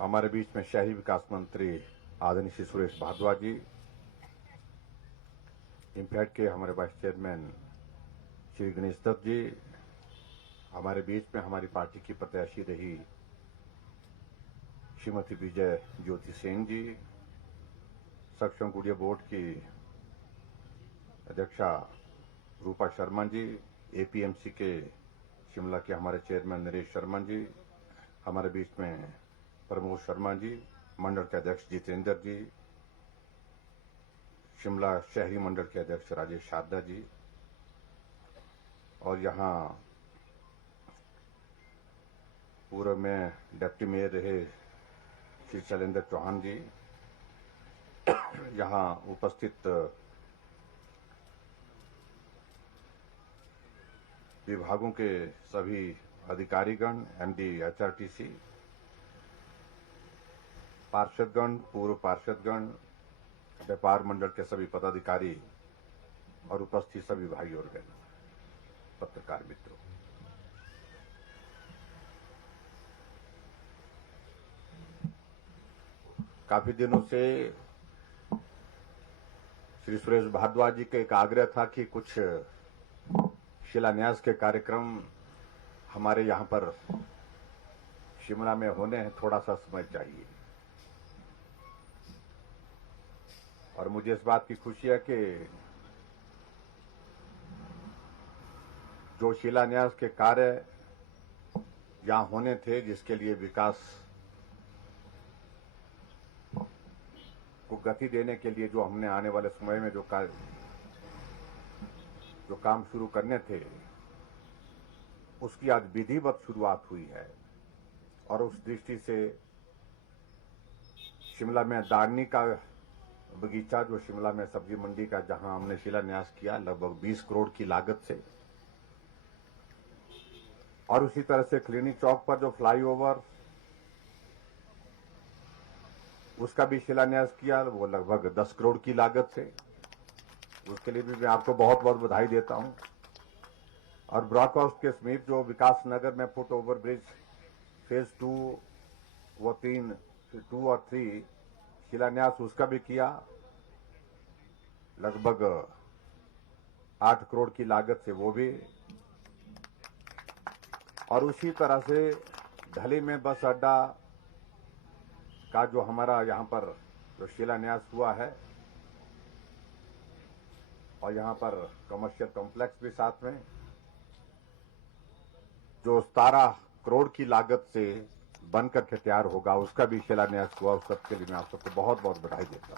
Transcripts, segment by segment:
हमारे बीच में शहरी विकास मंत्री आदरणीय श्री सुरेश भारद्वाज जी, इम्पैक्ट के हमारे वाइस चेयरमैन श्री गणेश दत्त जी, हमारे बीच में हमारी पार्टी की प्रत्याशी रही श्रीमती विजय ज्योति सिंह जी, सक्षम गुड़िया बोर्ड की अध्यक्षा रूपा शर्मा जी, एपीएमसी के शिमला के हमारे चेयरमैन नरेश शर्मा जी, हमारे बीच में प्रमोद शर्मा जी, मंडल के अध्यक्ष जितेंद्र जी, शिमला शहरी मंडल के अध्यक्ष राजेश शारदा जी, और यहाँ पूर्व में डिप्टी मेयर रहे श्री शैलेंद्र चौहान जी, यहाँ उपस्थित विभागों के सभी अधिकारीगण, एमडी एचआरटीसी, पार्षदगण, पूर्व पार्षदगण, व्यापार मंडल के सभी पदाधिकारी और उपस्थित सभी भाई और बहनों, पत्रकार मित्रों, काफी दिनों से श्री सुरेश भारद्वाज जी का एक आग्रह था कि कुछ शिलान्यास के कार्यक्रम हमारे यहाँ पर शिमला में होने हैं, थोड़ा सा समय चाहिए। और मुझे इस बात की खुशी है कि जो शिलान्यास के कार्य यहाँ होने थे, जिसके लिए विकास को गति देने के लिए जो हमने आने वाले समय में जो काम शुरू करने थे, उसकी आज विधिवत शुरुआत हुई है। और उस दृष्टि से शिमला में दाड़नी का बगीचा, जो शिमला में सब्जी मंडी का, जहां हमने शिलान्यास किया लगभग 20 करोड़ की लागत से, और उसी तरह से क्लिनिक चौक पर जो फ्लाईओवर, उसका भी शिलान्यास किया, वो लगभग 10 करोड़ की लागत से। उसके लिए भी मैं आपको बहुत बहुत बधाई देता हूं। और ब्रॉक हाउस के समीप जो विकास नगर में फुट ओवर ब्रिज फेज 2 व 3 2 और 3 शिलान्यास, उसका भी किया लगभग 8 करोड़ की लागत से, वो भी। और उसी तरह से ढली में बस अड्डा का जो हमारा यहाँ पर जो शिलान्यास हुआ है, और यहाँ पर कमर्शियल कॉम्प्लेक्स भी साथ में, जो 17 करोड़ की लागत से बनकर के तैयार होगा, उसका भी शिलान्यास हुआ। उस सबके लिए मैं आप सबको बहुत बहुत बधाई देता हूं।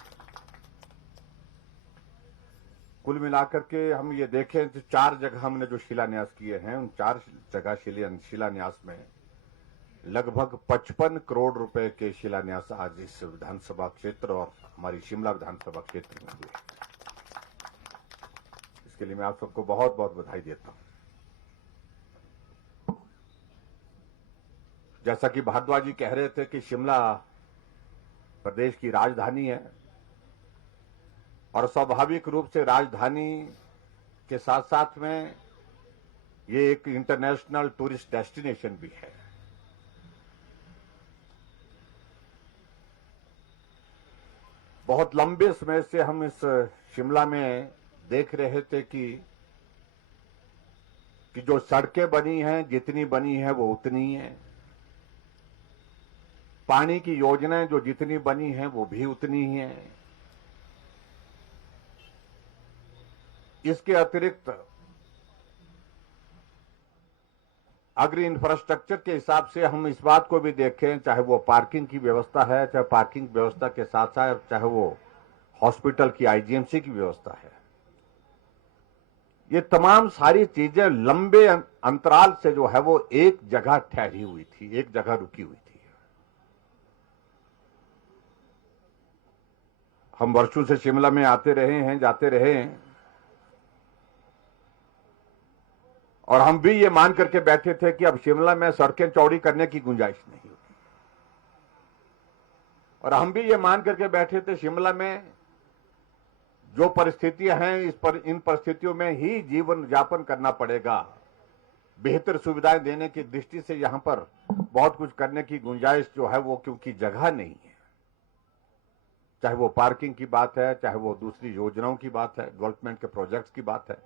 कुल मिलाकर के हम ये देखें तो 4 जगह हमने जो शिलान्यास किए हैं, उन 4 जगह शिलान्यास में लगभग 55 करोड़ रुपए के शिलान्यास आज इस विधानसभा क्षेत्र और हमारी शिमला विधानसभा क्षेत्र में हुए। इसके लिए मैं आप सबको बहुत बहुत बधाई देता हूं। जैसा कि भारद्वाज जी कह रहे थे कि शिमला प्रदेश की राजधानी है, और स्वाभाविक रूप से राजधानी के साथ साथ में ये एक इंटरनेशनल टूरिस्ट डेस्टिनेशन भी है। बहुत लंबे समय से हम इस शिमला में देख रहे थे कि जो सड़कें बनी हैं, जितनी बनी है वो उतनी है, पानी की योजनाएं जो जितनी बनी हैं वो भी उतनी ही हैं। इसके अतिरिक्त अग्र इंफ्रास्ट्रक्चर के हिसाब से हम इस बात को भी देखें, चाहे वो पार्किंग की व्यवस्था है, चाहे पार्किंग व्यवस्था के साथ साथ चाहे वो हॉस्पिटल की आईजीएमसी की व्यवस्था है, ये तमाम सारी चीजें लंबे अंतराल से जो है वो एक जगह ठहरी हुई थी, एक जगह रुकी हुई थी। हम वर्षों से शिमला में आते रहे हैं, जाते रहे हैं, और हम भी ये मान करके बैठे थे कि अब शिमला में सड़कें चौड़ी करने की गुंजाइश नहीं होगी। और हम भी ये मान करके बैठे थे शिमला में जो परिस्थितियां हैं, इन परिस्थितियों में ही जीवन यापन करना पड़ेगा। बेहतर सुविधाएं देने की दृष्टि से यहां पर बहुत कुछ करने की गुंजाइश जो है वो, क्योंकि जगह नहीं है, चाहे वो पार्किंग की बात है, चाहे वो दूसरी योजनाओं की बात है, डेवलपमेंट के प्रोजेक्ट्स की बात है।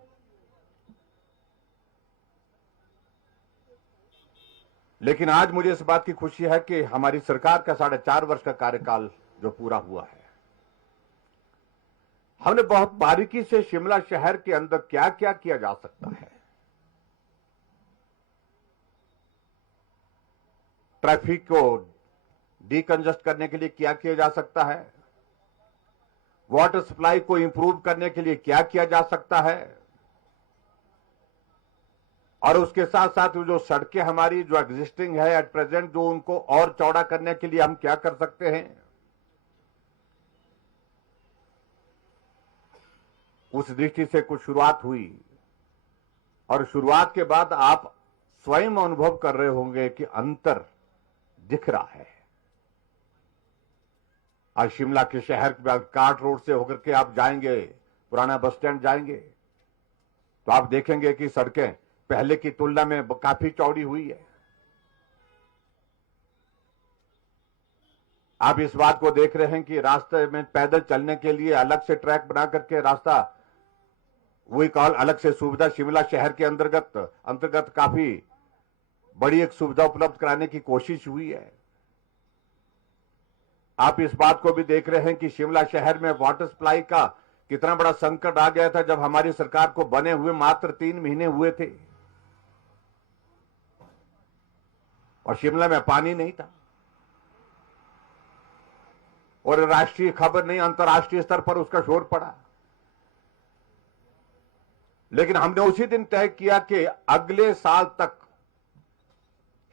लेकिन आज मुझे इस बात की खुशी है कि हमारी सरकार का 4.5 वर्ष का कार्यकाल जो पूरा हुआ है, हमने बहुत बारीकी से शिमला शहर के अंदर क्या क्या किया जा सकता है, ट्रैफिक को डीकंजस्ट करने के लिए क्या किया जा सकता है, वाटर सप्लाई को इंप्रूव करने के लिए क्या किया जा सकता है, और उसके साथ साथ जो सड़कें हमारी जो एग्जिस्टिंग है एट प्रेजेंट, जो उनको और चौड़ा करने के लिए हम क्या कर सकते हैं। उस दृष्टि से कुछ शुरुआत हुई, और शुरुआत के बाद आप स्वयं अनुभव कर रहे होंगे कि अंतर दिख रहा है। आज शिमला के शहर के कार्ट रोड से होकर के आप जाएंगे, पुराना बस स्टैंड जाएंगे, तो आप देखेंगे कि सड़कें पहले की तुलना में काफी चौड़ी हुई है। आप इस बात को देख रहे हैं कि रास्ते में पैदल चलने के लिए अलग से ट्रैक बना करके रास्ता, वही कॉल अलग से सुविधा शिमला शहर के अंतर्गत काफी बड़ी एक सुविधा उपलब्ध कराने की कोशिश हुई है। आप इस बात को भी देख रहे हैं कि शिमला शहर में वाटर सप्लाई का कितना बड़ा संकट आ गया था जब हमारी सरकार को बने हुए मात्र 3 महीने हुए थे और शिमला में पानी नहीं था, और राष्ट्रीय खबर नहीं, अंतर्राष्ट्रीय स्तर पर उसका शोर पड़ा। लेकिन हमने उसी दिन तय किया कि अगले साल तक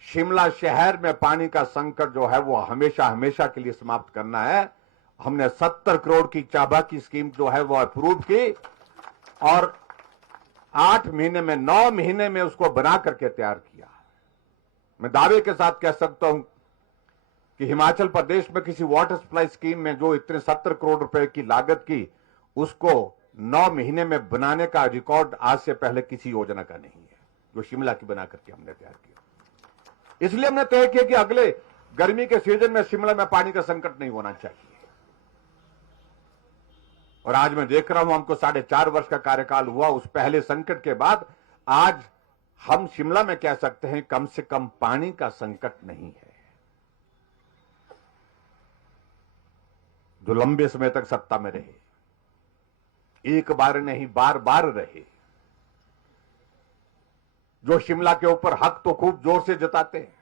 शिमला शहर में पानी का संकट जो है वो हमेशा हमेशा के लिए समाप्त करना है। हमने 70 करोड़ की चाबा की स्कीम जो है वो अप्रूव की, और 8 महीने में 9 महीने में उसको बना करके तैयार किया। मैं दावे के साथ कह सकता हूं कि हिमाचल प्रदेश में किसी वाटर सप्लाई स्कीम में जो इतने 70 करोड़ रुपए की लागत की, उसको 9 महीने में बनाने का रिकॉर्ड आज से पहले किसी योजना का नहीं है, जो शिमला की बना करके हमने तैयार किया। इसलिए हमने तय किया कि अगले गर्मी के सीजन में शिमला में पानी का संकट नहीं होना चाहिए। और आज मैं देख रहा हूं, हमको 4.5 वर्ष का कार्यकाल हुआ, उस पहले संकट के बाद आज हम शिमला में कह सकते हैं कम से कम पानी का संकट नहीं है। जो लंबे समय तक सत्ता में रहे, एक बार नहीं बार बार रहे, जो शिमला के ऊपर हक तो खूब जोर से जताते हैं,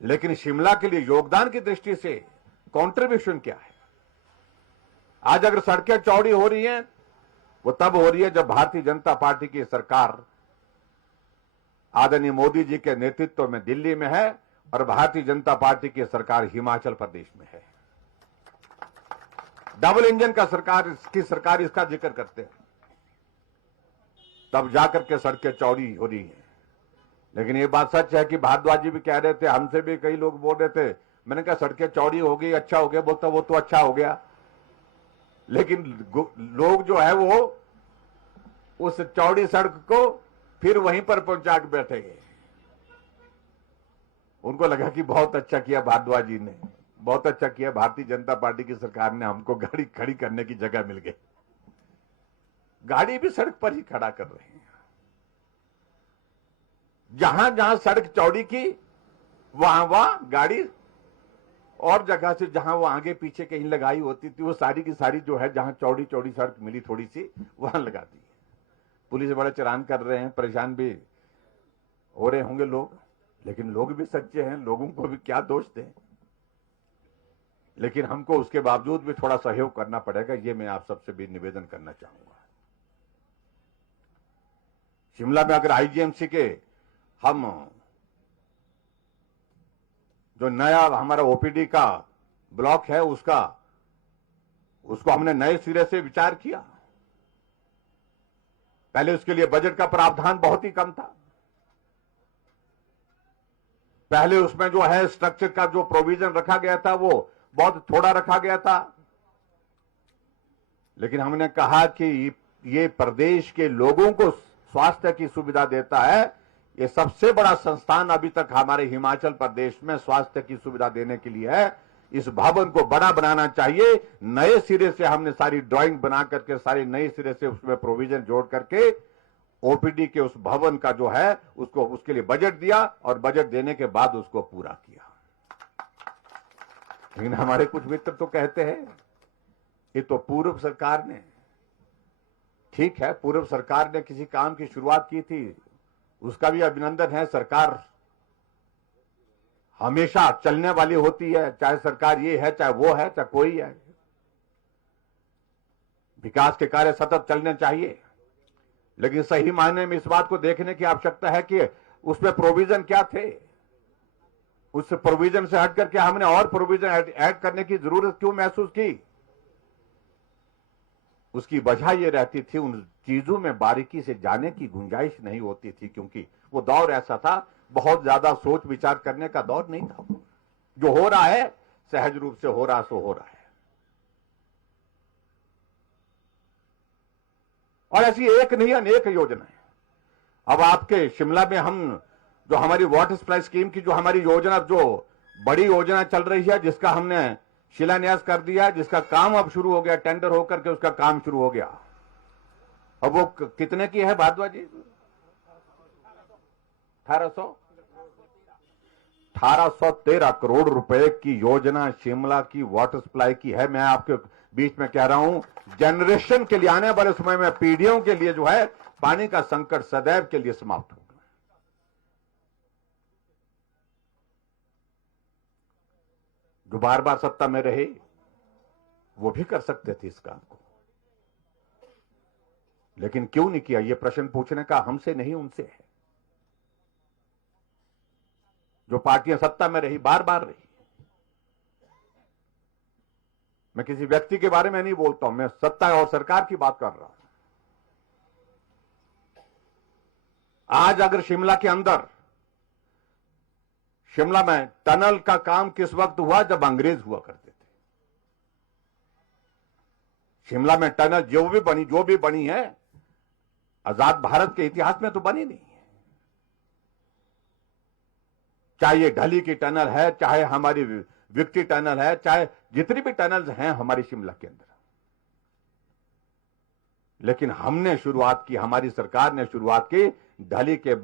लेकिन शिमला के लिए योगदान की दृष्टि से कंट्रीब्यूशन क्या है। आज अगर सड़कें चौड़ी हो रही हैं, वो तब हो रही है जब भारतीय जनता पार्टी की सरकार आदरणीय मोदी जी के नेतृत्व में दिल्ली में है और भारतीय जनता पार्टी की सरकार हिमाचल प्रदेश में है। डबल इंजन का सरकार इसका जिक्र करते हैं, तब जाकर के सड़कें चौड़ी हो रही हैं। लेकिन ये बात सच है कि भारद्वाज जी भी कह रहे थे, हमसे भी कई लोग बोल रहे थे, मैंने कहा सड़कें चौड़ी हो गई, अच्छा हो गया, बोलता वो तो अच्छा हो गया, लेकिन लोग जो है वो उस चौड़ी सड़क को फिर वहीं पर पहुंचा के बैठेंगे। उनको लगा कि बहुत अच्छा किया भारद्वाज जी ने, बहुत अच्छा किया भारतीय जनता पार्टी की सरकार ने, हमको गाड़ी खड़ी करने की जगह मिल गई। गाड़ी भी सड़क पर ही खड़ा कर रहे हैं। जहां जहां सड़क चौड़ी की वहां गाड़ी, और जगह से जहां वो आगे पीछे कहीं लगाई होती थी वो सारी की सारी जो है जहां चौड़ी चौड़ी सड़क मिली थोड़ी सी, वहां लगा दी। पुलिस बड़ा चलान कर रहे हैं, परेशान भी हो रहे होंगे लोग, लेकिन लोग भी सच्चे हैं, लोगों को भी क्या दोष दें। लेकिन हमको उसके बावजूद भी थोड़ा सहयोग करना पड़ेगा, ये मैं आप सबसे भी निवेदन करना चाहूंगा। शिमला में अगर आईजीएमसी के हम जो नया हमारा ओपीडी का ब्लॉक है उसको हमने नए सिरे से विचार किया। पहले उसके लिए बजट का प्रावधान बहुत ही कम था। पहले उसमें जो है स्ट्रक्चर का जो प्रोविजन रखा गया था वो बहुत थोड़ा रखा गया था। लेकिन हमने कहा कि ये प्रदेश के लोगों को स्वास्थ्य की सुविधा देता है। ये सबसे बड़ा संस्थान अभी तक हमारे हिमाचल प्रदेश में स्वास्थ्य की सुविधा देने के लिए है। इस भवन को बड़ा बनाना चाहिए। नए सिरे से हमने सारी ड्राइंग बना करके, सारे नए सिरे से उसमें प्रोविजन जोड़ करके ओपीडी के उस भवन का जो है उसको, उसके लिए बजट दिया और बजट देने के बाद उसको पूरा किया। लेकिन हमारे कुछ मित्र तो कहते हैं ये तो पूर्व सरकार ने, ठीक है, पूर्व सरकार ने किसी काम की शुरुआत की थी, उसका भी अभिनंदन है। सरकार हमेशा चलने वाली होती है, चाहे सरकार ये है, चाहे वो है, चाहे कोई है। विकास के कार्य सतत चलने चाहिए, लेकिन सही मायने में इस बात को देखने की आवश्यकता है कि उसमें प्रोविजन क्या थे। उस प्रोविजन से हट करके हमने और प्रोविजन ऐड करने की जरूरत क्यों महसूस की? उसकी वजह यह रहती थी, उन चीजों में बारीकी से जाने की गुंजाइश नहीं होती थी, क्योंकि वो दौर ऐसा था, बहुत ज्यादा सोच विचार करने का दौर नहीं था। जो हो रहा है सहज रूप से हो रहा, सो हो रहा है। और ऐसी एक नहीं अनेक योजनाएं। अब आपके शिमला में हम जो हमारी वाटर सप्लाई स्कीम की जो हमारी योजना, जो बड़ी योजना चल रही है, जिसका हमने शिलान्यास कर दिया, जिसका काम अब शुरू हो गया, टेंडर होकर के उसका काम शुरू हो गया। अब वो कितने की है भारद्वाज जी? 1813 करोड़ रुपए की योजना शिमला की वाटर सप्लाई की है। मैं आपके बीच में कह रहा हूं, जनरेशन के लिए, आने वाले समय में पीढ़ियों के लिए जो है पानी का संकट सदैव के लिए समाप्त होगा। जो बार बार सत्ता में रहे वो भी कर सकते थे इस काम को, लेकिन क्यों नहीं किया? ये प्रश्न पूछने का हमसे नहीं, उनसे है। जो पार्टियां सत्ता में रही, बार बार रही, मैं किसी व्यक्ति के बारे में नहीं बोलता हूं, मैं सत्ता और सरकार की बात कर रहा हूं। आज अगर शिमला के अंदर, शिमला में टनल का काम किस वक्त हुआ? जब अंग्रेज हुआ करते थे। शिमला में टनल जो भी बनी है आजाद भारत के इतिहास में तो बनी नहीं है। चाहे ये ढली की टनल है, चाहे हमारी विक्टी टनल है, चाहे जितनी भी टनल्स हैं हमारी शिमला के अंदर, लेकिन हमने शुरुआत की, हमारी सरकार ने शुरुआत की, ढली के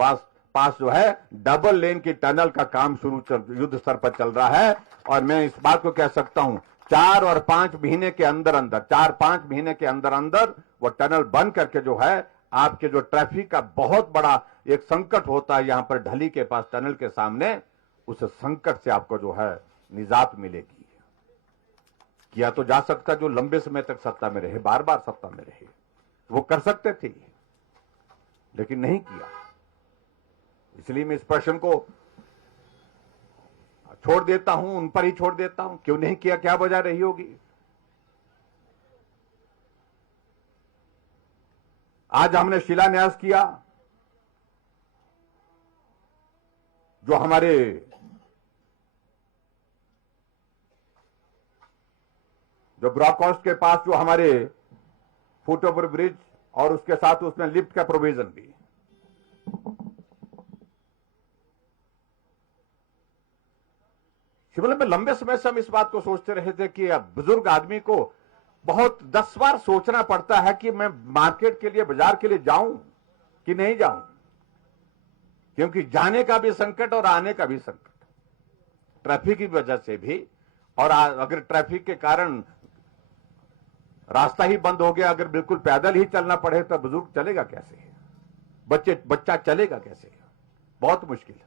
पास जो है डबल लेन की टनल का काम युद्ध स्तर पर चल रहा है। और मैं इस बात को कह सकता हूं, 4 और 5 महीने के अंदर 4-5 महीने के अंदर वो टनल बन करके जो है आपके जो ट्रैफिक का बहुत बड़ा एक संकट होता है यहां पर ढली के पास टनल के सामने, उस संकट से आपको जो है निजात मिलेगी। किया तो जा सकता, जो लंबे समय तक सत्ता में रहे, बार बार सत्ता में रहे, वो कर सकते थे, लेकिन नहीं किया। इसलिए मैं इस प्रश्न को छोड़ देता हूं, उन पर ही छोड़ देता हूं। क्यों नहीं किया, क्या वजह रही होगी? आज हमने शिलान्यास किया, जो हमारे जो ब्रॉकहॉर्स्ट के पास जो हमारे फुट ओवर ब्रिज और उसके साथ उसमें लिफ्ट का प्रोविजन भी। शिमला में लंबे समय से हम इस बात को सोचते रहे थे कि अब बुजुर्ग आदमी को बहुत 10 बार सोचना पड़ता है कि मैं मार्केट के लिए, बाजार के लिए जाऊं कि नहीं जाऊं, क्योंकि जाने का भी संकट और आने का भी संकट, ट्रैफिक की वजह से भी। और अगर ट्रैफिक के कारण रास्ता ही बंद हो गया, अगर बिल्कुल पैदल ही चलना पड़े तो बुजुर्ग चलेगा कैसे, बच्चा चलेगा कैसे? बहुत मुश्किल है।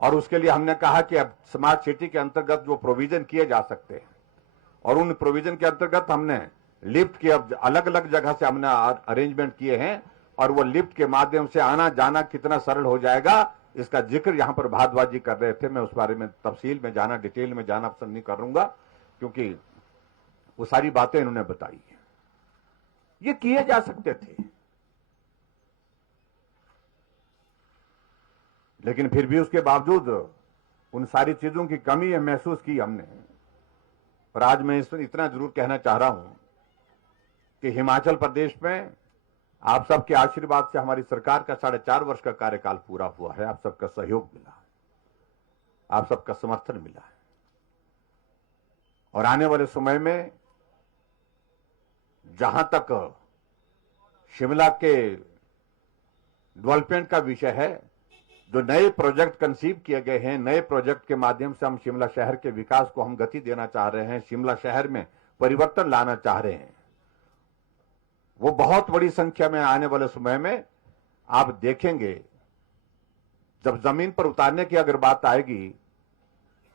और उसके लिए हमने कहा कि अब स्मार्ट सिटी के अंतर्गत जो प्रोविजन किए जा सकते हैं, और उन प्रोविजन के अंतर्गत हमने लिफ्ट की अब अलग अलग जगह से हमने अरेंजमेंट किए हैं, और वो लिफ्ट के माध्यम से आना जाना कितना सरल हो जाएगा, इसका जिक्र यहां पर भारद्वाज जी कर रहे थे। मैं उस बारे में तफसील में जाना, डिटेल में जाना पसंद नहीं करूंगा, क्योंकि वो सारी बातें इन्होंने बताई है। ये किए जा सकते थे, लेकिन फिर भी उसके बावजूद उन सारी चीजों की कमी महसूस की हमने। और आज मैं इस पर इतना जरूर कहना चाह रहा हूं कि हिमाचल प्रदेश में आप सबके आशीर्वाद से हमारी सरकार का 4.5 वर्ष का कार्यकाल पूरा हुआ है। आप सबका सहयोग मिला, आप सबका समर्थन मिला है और आने वाले समय में जहां तक शिमला के डेवलपमेंट का विषय है, जो नए प्रोजेक्ट कंसीव किए गए हैं, नए प्रोजेक्ट के माध्यम से हम शिमला शहर के विकास को हम गति देना चाह रहे हैं, शिमला शहर में परिवर्तन लाना चाह रहे हैं, वो बहुत बड़ी संख्या में आने वाले समय में आप देखेंगे। जब जमीन पर उतारने की अगर बात आएगी,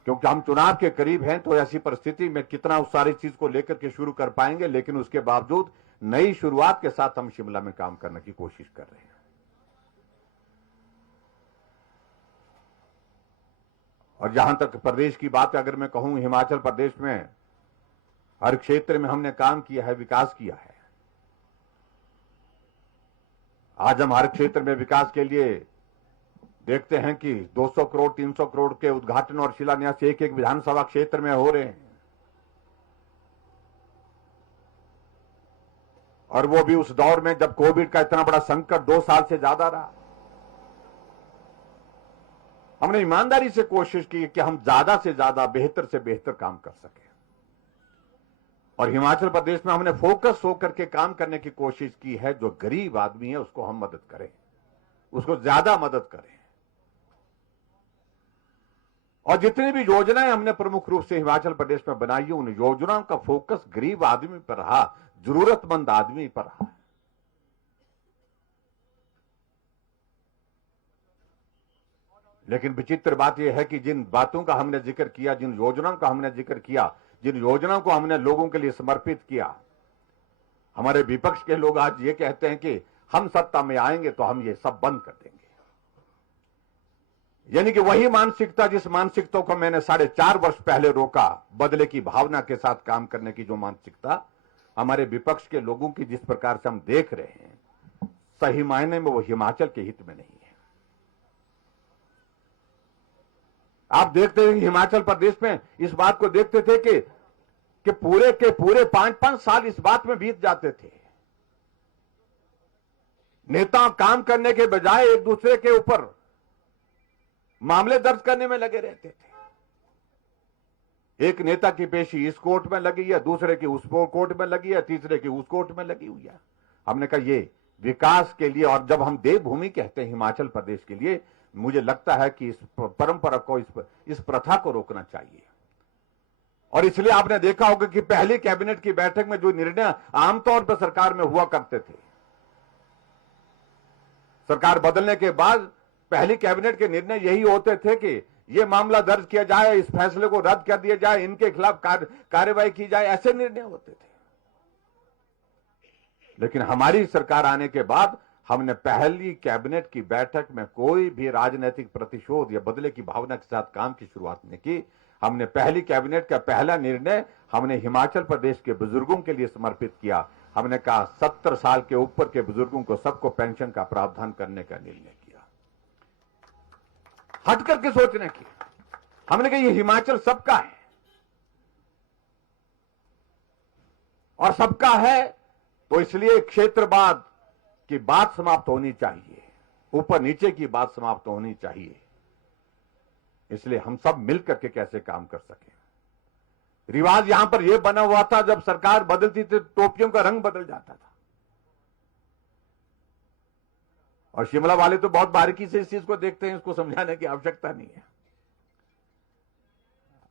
क्योंकि हम चुनाव के करीब हैं, तो ऐसी परिस्थिति में कितना उस सारी चीज को लेकर के शुरू कर पाएंगे, लेकिन उसके बावजूद नई शुरुआत के साथ हम शिमला में काम करने की कोशिश कर रहे हैं। और जहां तक प्रदेश की बात अगर मैं कहूं, हिमाचल प्रदेश में हर क्षेत्र में हमने काम किया है, विकास किया है। आज हम हर क्षेत्र में विकास के लिए देखते हैं कि 200 करोड़ 300 करोड़ के उद्घाटन और शिलान्यास एक एक विधानसभा क्षेत्र में हो रहे हैं, और वो भी उस दौर में जब कोविड का इतना बड़ा संकट 2 साल से ज्यादा रहा। हमने ईमानदारी से कोशिश की कि हम ज्यादा से ज्यादा बेहतर से बेहतर काम कर सके, और हिमाचल प्रदेश में हमने फोकस होकर के काम करने की कोशिश की है। जो गरीब आदमी है उसको हम मदद करें, उसको ज्यादा मदद करें। और जितनी भी योजनाएं हमने प्रमुख रूप से हिमाचल प्रदेश में बनाई है, उन योजनाओं का फोकस गरीब आदमी पर रहा, जरूरतमंद आदमी पर रहा। लेकिन विचित्र बात यह है कि जिन बातों का हमने जिक्र किया, जिन योजनाओं का हमने जिक्र किया, जिन योजनाओं को हमने लोगों के लिए समर्पित किया, हमारे विपक्ष के लोग आज ये कहते हैं कि हम सत्ता में आएंगे तो हम ये सब बंद कर देंगे। यानी कि वही मानसिकता, जिस मानसिकता को मैंने 4.5 वर्ष पहले रोका, बदले की भावना के साथ काम करने की जो मानसिकता हमारे विपक्ष के लोगों की जिस प्रकार से हम देख रहे हैं, सही मायने में वो हिमाचल के हित में नहीं है। आप देखते हैं हिमाचल प्रदेश में इस बात को देखते थे कि पूरे के पूरे 5-5 साल इस बात में बीत जाते थे। नेता काम करने के बजाय एक दूसरे के ऊपर मामले दर्ज करने में लगे रहते थे। एक नेता की पेशी इस कोर्ट में लगी है, दूसरे की उस कोर्ट में लगी है, तीसरे की उस कोर्ट में लगी हुई है। हमने कहा ये विकास के लिए, और जब हम देवभूमि कहते हैं हिमाचल प्रदेश के लिए, मुझे लगता है कि इस परंपरा को, इस प्रथा को रोकना चाहिए। और इसलिए आपने देखा होगा कि पहली कैबिनेट की बैठक में जो निर्णय आमतौर पर सरकार में हुआ करते थे, सरकार बदलने के बाद पहली कैबिनेट के निर्णय यही होते थे कि यह मामला दर्ज किया जाए, इस फैसले को रद्द कर दिया जाए, इनके खिलाफ कार्रवाई की जाए, ऐसे निर्णय होते थे। लेकिन हमारी सरकार आने के बाद हमने पहली कैबिनेट की बैठक में कोई भी राजनीतिक प्रतिशोध या बदले की भावना के साथ काम की शुरुआत नहीं की। हमने पहली कैबिनेट का पहला निर्णय हमने हिमाचल प्रदेश के बुजुर्गों के लिए समर्पित किया। हमने कहा 70 साल के ऊपर के बुजुर्गों को सबको पेंशन का प्रावधान करने का निर्णय किया, हट करके सोचने की। हमने कहा ये हिमाचल सबका है, और सबका है तो इसलिए क्षेत्रवाद की बात समाप्त होनी चाहिए, ऊपर नीचे की बात समाप्त होनी चाहिए। इसलिए हम सब मिलकर के कैसे काम कर सके। रिवाज यहां पर यह बना हुआ था, जब सरकार बदलती थी टोपियों का रंग बदल जाता था, और शिमला वाले तो बहुत बारीकी से इस चीज को देखते हैं, इसको समझाने की आवश्यकता नहीं है।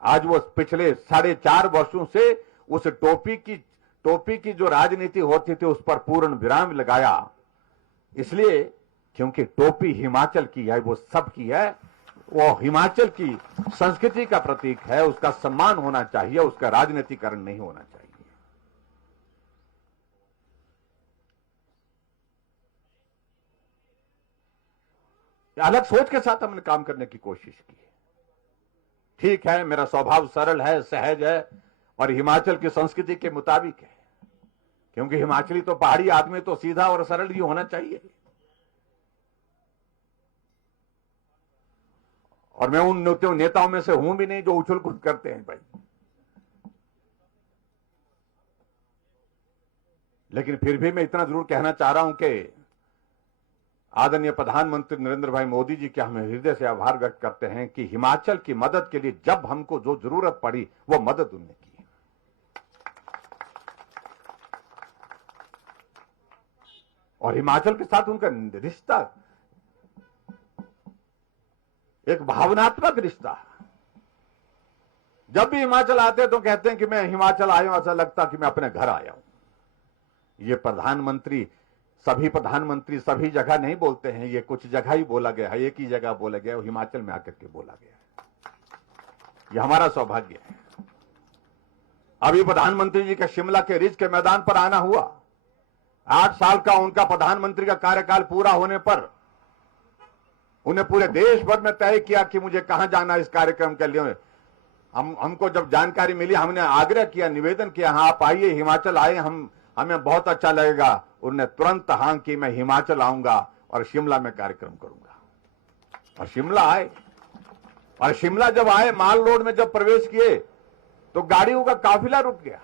आज वो पिछले 4.5 वर्षों से उस टोपी की जो राजनीति होती थी उस पर पूर्ण विराम लगाया, इसलिए क्योंकि टोपी हिमाचल की है, वो सबकी है, वो हिमाचल की संस्कृति का प्रतीक है, उसका सम्मान होना चाहिए, उसका राजनीतिकरण नहीं होना चाहिए। अलग सोच के साथ हमने काम करने की कोशिश की। ठीक है, मेरा स्वभाव सरल है, सहज है, और हिमाचल की संस्कृति के मुताबिक है, क्योंकि हिमाचली तो पहाड़ी आदमी तो सीधा और सरल ही होना चाहिए। और मैं उन नेताओं में से हूं भी नहीं जो उछल कूद करते हैं भाई। लेकिन फिर भी मैं इतना जरूर कहना चाह रहा हूं कि आदरणीय प्रधानमंत्री नरेंद्र भाई मोदी जी के हम हृदय से आभार व्यक्त करते हैं कि हिमाचल की मदद के लिए जब हमको जो जरूरत पड़ी वो मदद उन्होंने की। और हिमाचल के साथ उनका रिश्ता एक भावनात्मक रिश्ता। जब भी हिमाचल आते हैं तो कहते हैं कि मैं हिमाचल आया हूं, ऐसा लगता कि मैं अपने घर आया हूं। ये प्रधानमंत्री सभी जगह नहीं बोलते हैं, ये कुछ जगह ही बोला गया है, एक ही जगह बोला गया है, हिमाचल में आकर के बोला गया है। ये हमारा सौभाग्य है। अभी प्रधानमंत्री जी का शिमला के रिज के मैदान पर आना हुआ। 8 साल का उनका प्रधानमंत्री का कार्यकाल पूरा होने पर उन्हें पूरे देश भर में तय किया कि मुझे कहां जाना इस कार्यक्रम के लिए। हमको जब जानकारी मिली, हमने आग्रह किया, निवेदन किया, हाँ आप आइए, हिमाचल आए, हमें बहुत अच्छा लगेगा। उन्होंने तुरंत हाँ कि मैं हिमाचल आऊंगा और शिमला में कार्यक्रम करूंगा। और शिमला आए। और शिमला जब आए, माल रोड में जब प्रवेश किए तो गाड़ियों का काफिला रुक गया।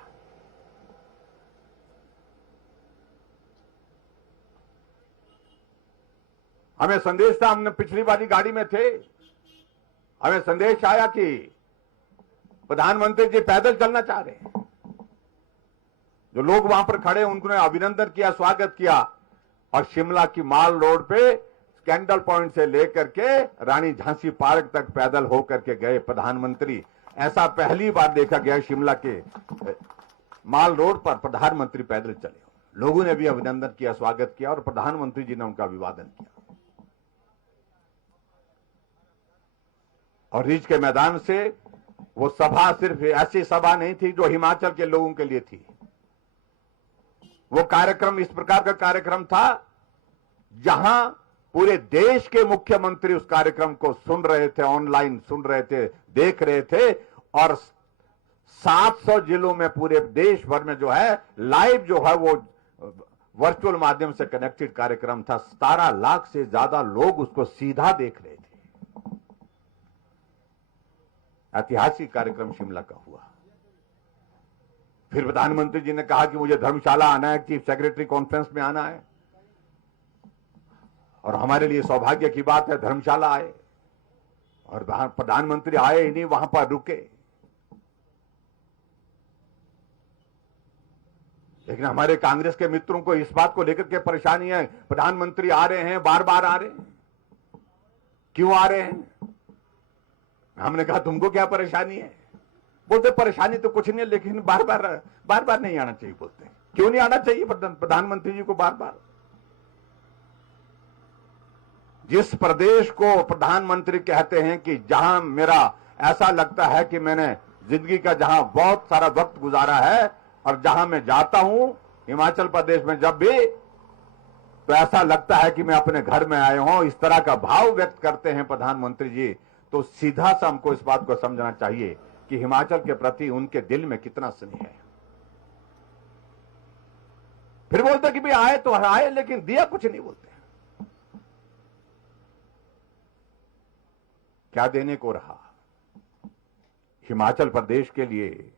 हमें संदेश था, हमने पिछली बारी गाड़ी में थे, हमें संदेश आया कि प्रधानमंत्री जी पैदल चलना चाह रहे हैं। जो लोग वहां पर खड़े उन्होंने अभिनंदन किया, स्वागत किया। और शिमला की माल रोड पे स्कैंडल पॉइंट से लेकर के रानी झांसी पार्क तक पैदल होकर के गए प्रधानमंत्री। ऐसा पहली बार देखा गया शिमला के माल रोड पर प्रधानमंत्री पैदल चले। लोगों ने भी अभिनंदन किया, स्वागत किया और प्रधानमंत्री जी ने उनका अभिवादन किया। और रिज के मैदान से वो सभा सिर्फ ऐसी सभा नहीं थी जो हिमाचल के लोगों के लिए थी। वो कार्यक्रम इस प्रकार का कार्यक्रम था जहां पूरे देश के मुख्यमंत्री उस कार्यक्रम को सुन रहे थे, ऑनलाइन सुन रहे थे, देख रहे थे। और 700 जिलों में पूरे देश भर में जो है लाइव जो है वो वर्चुअल माध्यम से कनेक्टेड कार्यक्रम था। 17 लाख से ज्यादा लोग उसको सीधा देख रहे थे। ऐतिहासिक कार्यक्रम शिमला का हुआ। फिर प्रधानमंत्री जी ने कहा कि मुझे धर्मशाला आना है, चीफ सेक्रेटरी कॉन्फ्रेंस में आना है। और हमारे लिए सौभाग्य की बात है, धर्मशाला आए और प्रधानमंत्री आए ही नहीं, वहां पर रुके। लेकिन हमारे कांग्रेस के मित्रों को इस बात को लेकर के परेशानी है, प्रधानमंत्री आ रहे हैं, बार बार आ रहे हैं, क्यों आ रहे हैं? हमने कहा तुमको क्या परेशानी है? बोलते परेशानी तो कुछ नहीं है, लेकिन बार बार नहीं आना चाहिए। बोलते क्यों नहीं आना चाहिए प्रधानमंत्री जी को बार बार? जिस प्रदेश को प्रधानमंत्री कहते हैं कि जहां मेरा ऐसा लगता है कि मैंने जिंदगी का जहां बहुत सारा वक्त गुजारा है और जहां मैं जाता हूं हिमाचल प्रदेश में जब भी, तो ऐसा लगता है कि मैं अपने घर में आया हूं। इस तरह का भाव व्यक्त करते हैं प्रधानमंत्री जी। तो सीधा सा हमको इस बात को समझना चाहिए कि हिमाचल के प्रति उनके दिल में कितना स्नेह है। फिर बोलते कि भाई आए तो आए, लेकिन दिया कुछ नहीं। बोलते क्या देने को रहा? हिमाचल प्रदेश के लिए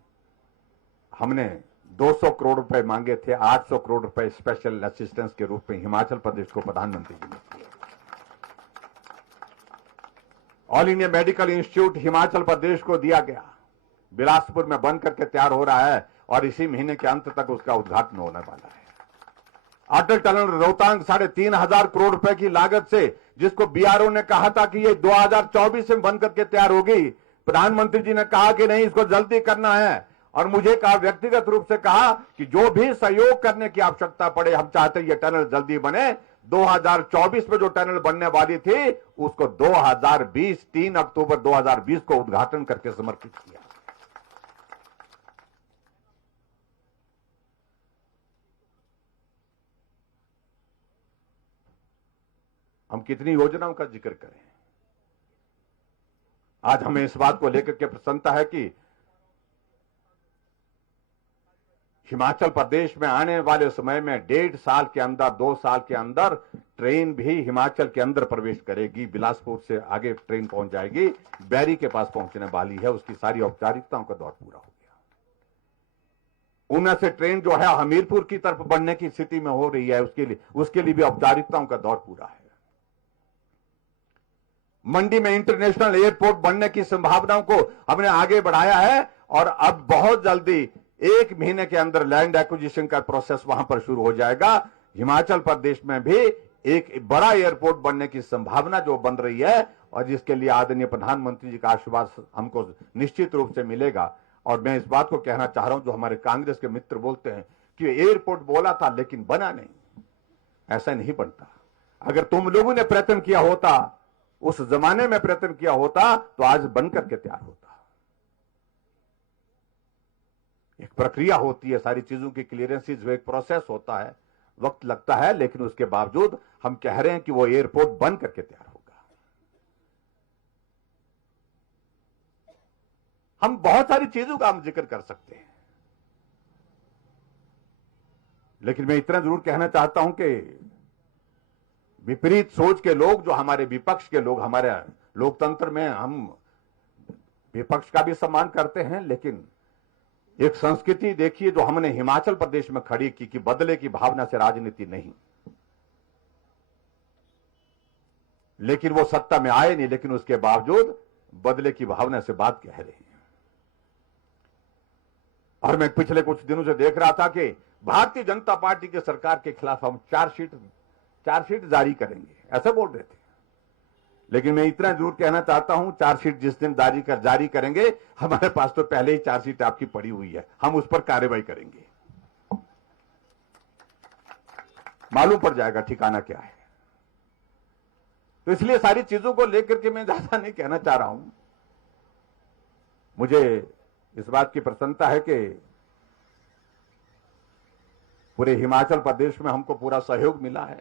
हमने 200 करोड़ रुपए मांगे थे, 800 करोड़ रुपए स्पेशल असिस्टेंस के रूप में हिमाचल प्रदेश को प्रधानमंत्री जी ने दिए। All India medical institute Himachal Pradesh को दिया गया, बिलासपुर में बन करके तैयार हो रहा है और इसी महीने के अंत तक उसका उद्घाटन होने वाला है। अटल टनल रोहतांग 3,500 करोड़ रुपए की लागत से, जिसको बीआरओ ने कहा था कि ये 2024 में बन करके तैयार होगी, प्रधानमंत्री जी ने कहा कि नहीं, इसको जल्दी करना है। और मुझे कहा, व्यक्तिगत रूप से कहा कि जो भी सहयोग करने की आवश्यकता पड़े, हम चाहते हैं ये टनल जल्दी बने। 2024 में जो टनल बनने वाली थी उसको 2020 3 अक्टूबर 2020 को उद्घाटन करके समर्पित किया। हम कितनी योजनाओं का जिक्र करें। आज हमें इस बात को लेकर के प्रसन्नता है कि हिमाचल प्रदेश में आने वाले समय में 1.5 साल के अंदर, 2 साल के अंदर ट्रेन भी हिमाचल के अंदर प्रवेश करेगी। बिलासपुर से आगे ट्रेन पहुंच जाएगी, बैरी के पास पहुंचने वाली है। उसकी सारी औपचारिकताओं का दौर पूरा हो गया। उनमें से ट्रेन जो है हमीरपुर की तरफ बढ़ने की स्थिति में हो रही है, उसके लिए भी औपचारिकताओं का दौर पूरा है। मंडी में इंटरनेशनल एयरपोर्ट बनने की संभावनाओं को हमने आगे बढ़ाया है और अब बहुत जल्दी 1 महीने के अंदर लैंड एक्विजिशन का प्रोसेस वहां पर शुरू हो जाएगा। हिमाचल प्रदेश में भी एक बड़ा एयरपोर्ट बनने की संभावना जो बन रही है और जिसके लिए आदरणीय प्रधानमंत्री जी का आशीर्वाद हमको निश्चित रूप से मिलेगा। और मैं इस बात को कहना चाह रहा हूं, जो हमारे कांग्रेस के मित्र बोलते हैं कि एयरपोर्ट बोला था लेकिन बना नहीं, ऐसा नहीं बनता। अगर तुम लोगों ने प्रयत्न किया होता, उस जमाने में प्रयत्न किया होता, तो आज बनकर के तैयार होता। एक प्रक्रिया होती है, सारी चीजों की क्लियरेंसेस, जो एक प्रोसेस होता है, वक्त लगता है, लेकिन उसके बावजूद हम कह रहे हैं कि वो एयरपोर्ट बन करके तैयार होगा। हम बहुत सारी चीजों का हम जिक्र कर सकते हैं, लेकिन मैं इतना जरूर कहना चाहता हूं कि विपरीत सोच के लोग, जो हमारे विपक्ष के लोग, हमारे लोकतंत्र में हम विपक्ष का भी सम्मान करते हैं, लेकिन एक संस्कृति देखिए जो हमने हिमाचल प्रदेश में खड़ी की कि बदले की भावना से राजनीति नहीं, लेकिन वो सत्ता में आए नहीं, लेकिन उसके बावजूद बदले की भावना से बात कह रहे हैं। और मैं पिछले कुछ दिनों से देख रहा था कि भारतीय जनता पार्टी की सरकार के खिलाफ हम चार्जशीट जारी करेंगे, ऐसा बोल रहे थे। लेकिन मैं इतना जरूर कहना चाहता हूं, चार्जशीट जिस दिन जारी करेंगे, हमारे पास तो पहले ही चार्जशीट आपकी पड़ी हुई है, हम उस पर कार्रवाई करेंगे, मालूम पड़ जाएगा ठिकाना क्या है। तो इसलिए सारी चीजों को लेकर के मैं ज्यादा नहीं कहना चाह रहा हूं। मुझे इस बात की प्रसन्नता है कि पूरे हिमाचल प्रदेश में हमको पूरा सहयोग मिला है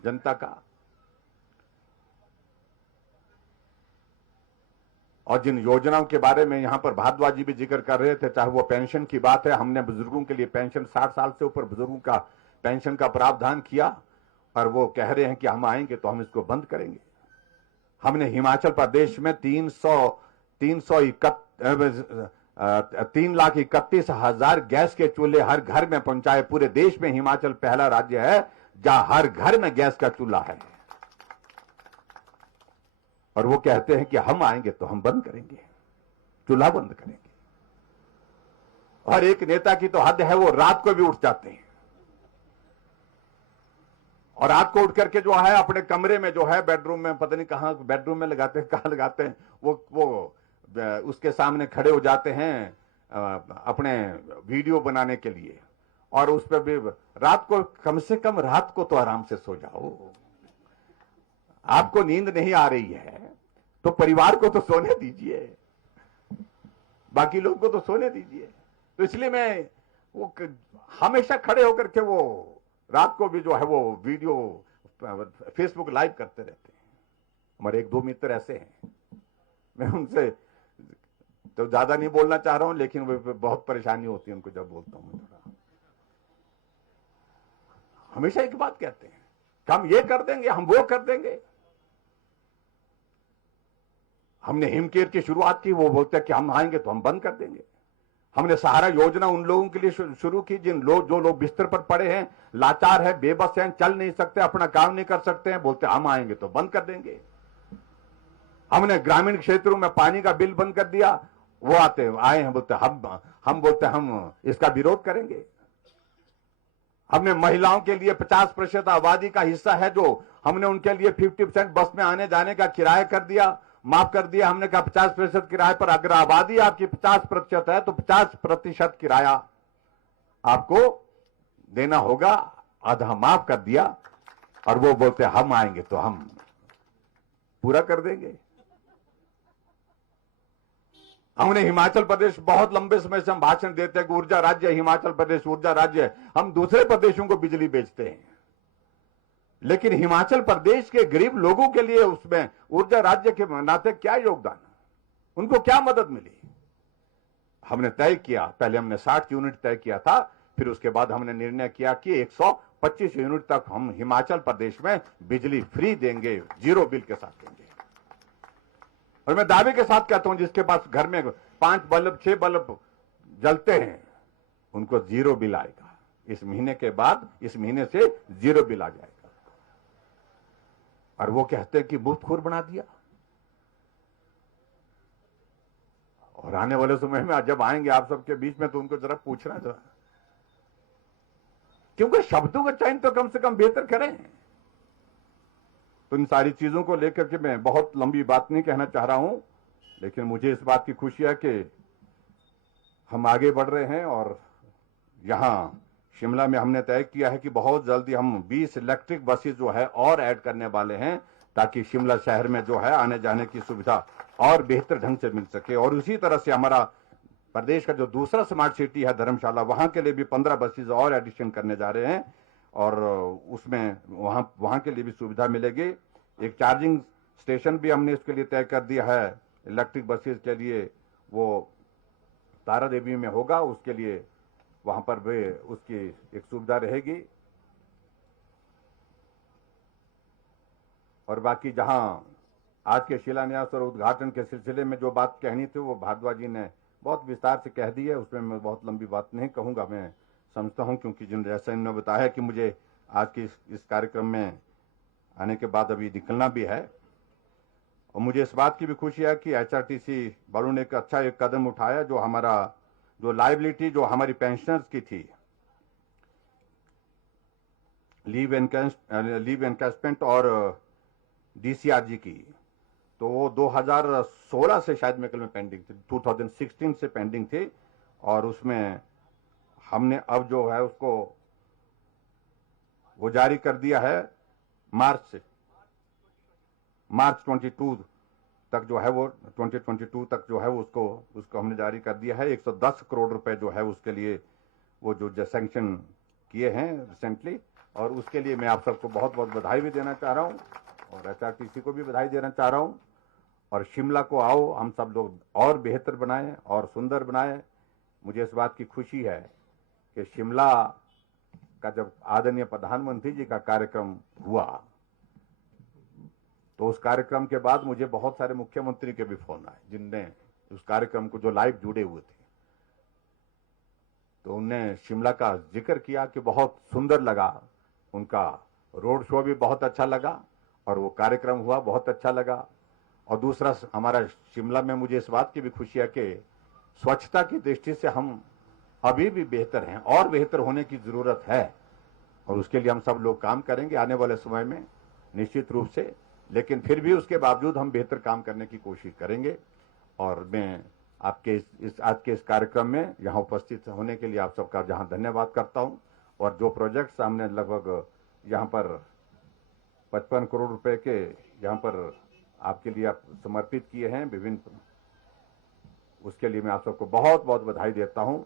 जनता का, और जिन योजनाओं के बारे में यहां पर भारद्वाज जी भी जिक्र कर रहे थे, चाहे वो पेंशन की बात है, हमने बुजुर्गों के लिए पेंशन 60 साल से ऊपर बुजुर्गों का पेंशन का प्रावधान किया, और वो कह रहे हैं कि हम आएंगे तो हम इसको बंद करेंगे। हमने हिमाचल प्रदेश में 3,31,000 गैस के चूल्हे हर घर में पहुंचाए। पूरे देश में हिमाचल पहला राज्य है जहां हर घर में गैस का चूल्हा है, और वो कहते हैं कि हम आएंगे तो हम बंद करेंगे, चूल्हा बंद करेंगे। और एक नेता की तो हद है, वो रात को भी उठ जाते हैं, और रात को उठ करके जो है अपने कमरे में जो है बेडरूम में, पता नहीं कहां बेडरूम में लगाते हैं, कहां लगाते हैं, वो उसके सामने खड़े हो जाते हैं अपने वीडियो बनाने के लिए। और उस पर भी रात को, कम से कम रात को तो आराम से सो जाओ। आपको नींद नहीं आ रही है तो परिवार को तो सोने दीजिए, बाकी लोगों को तो सोने दीजिए। तो इसलिए मैं वो हमेशा खड़े होकर के वो रात को भी जो है वो वीडियो फेसबुक लाइव करते रहते हैं। हमारे 1-2 मित्र ऐसे हैं, मैं उनसे तो ज्यादा नहीं बोलना चाह रहा हूं, लेकिन वो बहुत परेशानी होती है उनको जब बोलता हूं। थोड़ा हमेशा एक बात कहते हैं कि हम ये कर देंगे, हम वो कर देंगे। हमने हिमकेयर की शुरुआत की, वो बोलते हैं कि हम आएंगे तो हम बंद कर देंगे। हमने सहारा योजना उन लोगों के लिए शुरू की जो लोग बिस्तर पर पड़े हैं, लाचार है, बेबस हैं, चल नहीं सकते, अपना काम नहीं कर सकते हैं, बोलते हम आएंगे तो बंद कर देंगे। हमने ग्रामीण क्षेत्रों में पानी का बिल बंद कर दिया, वो आए हैं, बोलते हम बोलते हम इसका विरोध करेंगे। हमने महिलाओं के लिए 50% आबादी का हिस्सा है जो हमने उनके लिए 50% बस में आने जाने का किराया कर दिया, माफ कर दिया। हमने कहा 50% किराए पर, अगर आबादी आपकी 50% है तो 50% किराया आपको देना होगा, आधा माफ कर दिया। और वो बोलते हम आएंगे तो हम पूरा कर देंगे। हमने हिमाचल प्रदेश, बहुत लंबे समय से हम भाषण देते हैं कि ऊर्जा राज्य हिमाचल प्रदेश, ऊर्जा राज्य। हम दूसरे प्रदेशों को बिजली बेचते हैं, लेकिन हिमाचल प्रदेश के गरीब लोगों के लिए उसमें ऊर्जा राज्य के नाते क्या योगदान, उनको क्या मदद मिली। हमने तय किया, पहले हमने 60 यूनिट तय किया था, फिर उसके बाद हमने निर्णय किया कि 125 यूनिट तक हम हिमाचल प्रदेश में बिजली फ्री देंगे, जीरो बिल के साथ देंगे। और मैं दावे के साथ कहता हूं, जिसके पास घर में 5 बल्ब 6 बल्ब जलते हैं, उनको 0 बिल आएगा। इस महीने के बाद, इस महीने से 0 बिल आ जाएगा। और वो कहते हैं कि मुफ्तखोर बना दिया। और आने वाले समय में जब आएंगे आप सबके बीच में तो उनको जरा पूछना जरा, क्योंकि शब्दों का चयन तो कम से कम बेहतर करें। तो इन सारी चीजों को लेकर के मैं बहुत लंबी बात नहीं कहना चाह रहा हूं, लेकिन मुझे इस बात की खुशी है कि हम आगे बढ़ रहे हैं। और यहां शिमला में हमने तय किया है कि बहुत जल्दी हम 20 इलेक्ट्रिक बसेस जो है और ऐड करने वाले हैं, ताकि शिमला शहर में जो है आने जाने की सुविधा और बेहतर ढंग से मिल सके। और उसी तरह से हमारा प्रदेश का जो दूसरा स्मार्ट सिटी है धर्मशाला, वहां के लिए भी 15 बसेज और एडिशन करने जा रहे हैं। और उसमें वहां के लिए भी सुविधा मिलेगी। एक चार्जिंग स्टेशन भी हमने इसके लिए तय कर दिया है इलेक्ट्रिक बसेज के लिए, वो तारा देवी में होगा। उसके लिए वहां पर भी उसकी एक सुविधा रहेगी। और बाकी जहां आज के शिलान्यास और उद्घाटन के सिलसिले में जो बात कहनी थी वो भारद्वाज जी ने बहुत विस्तार से कह दी है। उसमें मैं बहुत लंबी बात नहीं कहूंगा। मैं समझता हूं, क्योंकि जिन जैसे इन्होंने बताया कि मुझे आज की इस कार्यक्रम में आने के बाद अभी निकलना भी है। और मुझे इस बात की भी खुशी है कि HRTC वालों ने एक अच्छा एक कदम उठाया, जो हमारा जो लाइबिलिटी जो हमारी पेंशनर्स की थी, लीव एनकैशमेंट और DCRG की, तो वो 2016 से शायद मेरे में पेंडिंग थी, 2016 से पेंडिंग थी। और उसमें हमने अब जो है उसको वो जारी कर दिया है मार्च 22 तक जो है वो 2022 तक जो है उसको हमने जारी कर दिया है। 110 करोड़ रुपए जो है उसके लिए वो जो सैंक्शन किए हैं रिसेंटली। और उसके लिए मैं आप सबको बहुत बहुत बधाई भी देना चाह रहा हूं और HRTC को भी बधाई देना चाह रहा हूं। और शिमला को आओ हम सब लोग और बेहतर बनाएं और सुंदर बनाएं। मुझे इस बात की खुशी है कि शिमला का जब आदरणीय प्रधानमंत्री जी का कार्यक्रम हुआ, तो उस कार्यक्रम के बाद मुझे बहुत सारे मुख्यमंत्री के भी फोन आए, जिनने उस कार्यक्रम को जो लाइव जुड़े हुए थे, तो उनने शिमला का जिक्र किया कि बहुत सुंदर लगा, उनका रोड शो भी बहुत अच्छा लगा और वो कार्यक्रम हुआ बहुत अच्छा लगा। और दूसरा हमारा शिमला में मुझे इस बात की भी खुशी है कि स्वच्छता की दृष्टि से हम अभी भी बेहतर हैं और बेहतर होने की जरूरत है। और उसके लिए हम सब लोग काम करेंगे आने वाले समय में निश्चित रूप से, लेकिन फिर भी उसके बावजूद हम बेहतर काम करने की कोशिश करेंगे। और मैं आपके आज के इस कार्यक्रम में यहाँ उपस्थित होने के लिए आप सबका जहाँ धन्यवाद करता हूँ। और जो प्रोजेक्ट्स हमने लगभग यहाँ पर 55 करोड़ रुपए के यहाँ पर आपके लिए आप समर्पित किए हैं विभिन्न, उसके लिए मैं आप सबको बहुत बहुत बधाई देता हूं।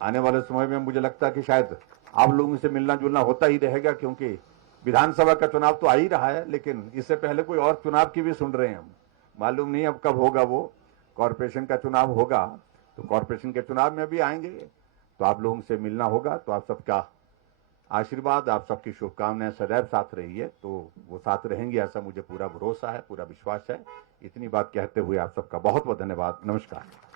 आने वाले समय में मुझे लगता है कि शायद आप लोगों से मिलना जुलना होता ही रहेगा, क्योंकि विधानसभा का चुनाव तो आ ही रहा है, लेकिन इससे पहले कोई और चुनाव की भी सुन रहे हैं हम। मालूम नहीं अब कब होगा, वो कॉर्पोरेशन का चुनाव होगा, तो कॉर्पोरेशन के चुनाव में भी आएंगे, तो आप लोगों से मिलना होगा। तो आप सबका आशीर्वाद, आप सबकी शुभकामनाएं सदैव साथ रही है, तो वो साथ रहेंगी ऐसा मुझे पूरा भरोसा है, पूरा विश्वास है। इतनी बात कहते हुए आप सबका बहुत बहुत धन्यवाद। नमस्कार।